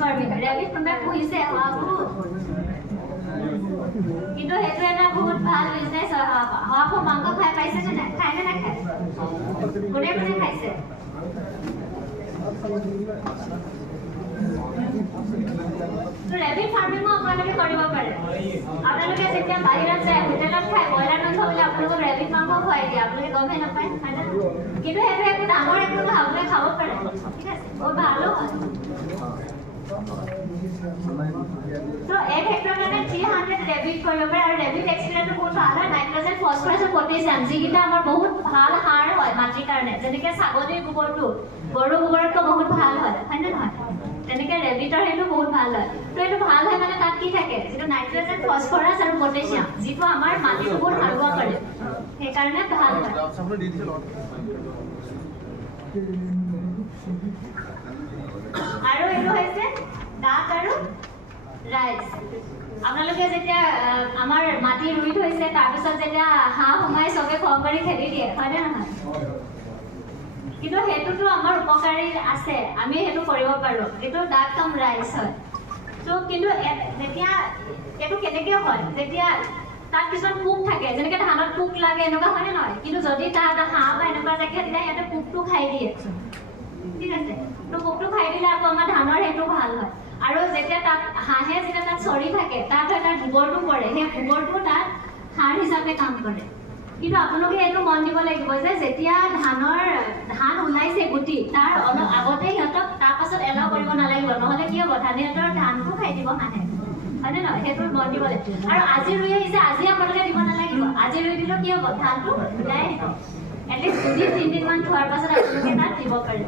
farming rabbit কোনোবাই পুহিছে কিন্তু সেইটো এটা বহুত ভাল বিজনেছ হয় শহাপহু মাংস খাই পাইছে নে নাই খাই নে নাখায় কোনে কোনে খাইছে তো ৰেবিট ফাৰ্মিঙো আপোনালোকে কৰিব পাৰে আপোনালোকে যেতিয়া বাহিৰত যায় হোটেলত খাই ব্ৰইলাৰ মাংস বুলি আপোনালোকক ৰেবিট মাংস খুৱাই দিয়ে আপোনালোকে গমেই নাপায় হয় না কিন্তু সেইটো একো ডাঙৰ একো নহয় আপোনালোকে খাব পাৰে ঠিক আছে বহুত ভালো হয় So, एक हेक्टर में 300 रेबिट কৰিব পাৰে আৰু ৰেবিট এক্সট্ৰাটো বহুত ভাল হয় নাইট্ৰজেন ফসফৰাছ আৰু পটাছিয়াম যিকিটা আমাৰ বহুত ভাল সাৰ হয় মাটিৰ কাৰণে যেনেকৈ ছাগলীৰ গোবৰটো গৰুৰ গোবৰতকৈ বহুত ভাল হয় হয়নে নহয় তেনেকৈ ৰেবিটৰ সেইটো বহুত ভাল হয় তো এইটো ভাল হয় মানে তাত কি থাকে যেটো নাইট্ৰজেন ফসফৰাছ আৰু পটাছিয়াম যিটো আমাৰ মাটিটো বহুত সাৰুৱা কৰে সেইকাৰণে ভাল হয় আৰু এইটো হৈছে ডাক আৰু ৰাইজ আপোনালোকে যেতিয়া আমাৰ মাটি ৰুই থৈছে তাৰপিছত যেতিয়া হাঁহ সোমাই চবে খং কৰি খেদি দিয়ে হয়নে নহয় কিন্তু সেইটোতো আমাৰ উপকাৰী আছে আমি সেইটো কৰিব পাৰোঁ এইটো ডাক কাম ৰাইজ হয় তো কিন্তু যেতিয়া এইটো কেনেকৈ হয় যেতিয়া তাত কিছুমান পোক থাকে যেনেকৈ ধানত পোক লাগে এনেকুৱা হয়নে নহয় কিন্তু যদি তাত হাঁহ বা এনেকুৱা জেগাত তেতিয়া সিহঁতে পোকটো খাই দিয়ে ঠিক আছে তো পোকটো খাই দিলে আকৌ আমাৰ ধানৰ সেইটো ভাল হয় আৰু যেতিয়া তাত হাঁহে যেতিয়া তাত চৰি থাকে তাত এটা গোবৰটো পৰে সেই গোবৰটো তাত সাৰ হিচাপে কাম কৰে কিন্তু আপোনালোকে এইটো মন দিব লাগিব যে যেতিয়া ধান ওলাইছে গুটি তাৰ অলপ আগতে সিহঁতক তাৰপাছত এলাও কৰিব নালাগিব নহ'লে কি হ'ব সিহঁতৰ ধানটো খাই দিব হাঁহে হয়নে নহয় সেইটো মন দিব লাগিব আৰু আজি ৰুই আহিছে আজি আপোনালোকে দিব নালাগিব আজি ৰুই দিলেও কি হ'ব ধানটো ওলাই আহিব এটলিষ্ট 2-3 দিনমান থোৱাৰ পাছত আপোনালোকে তাত দিব পাৰিব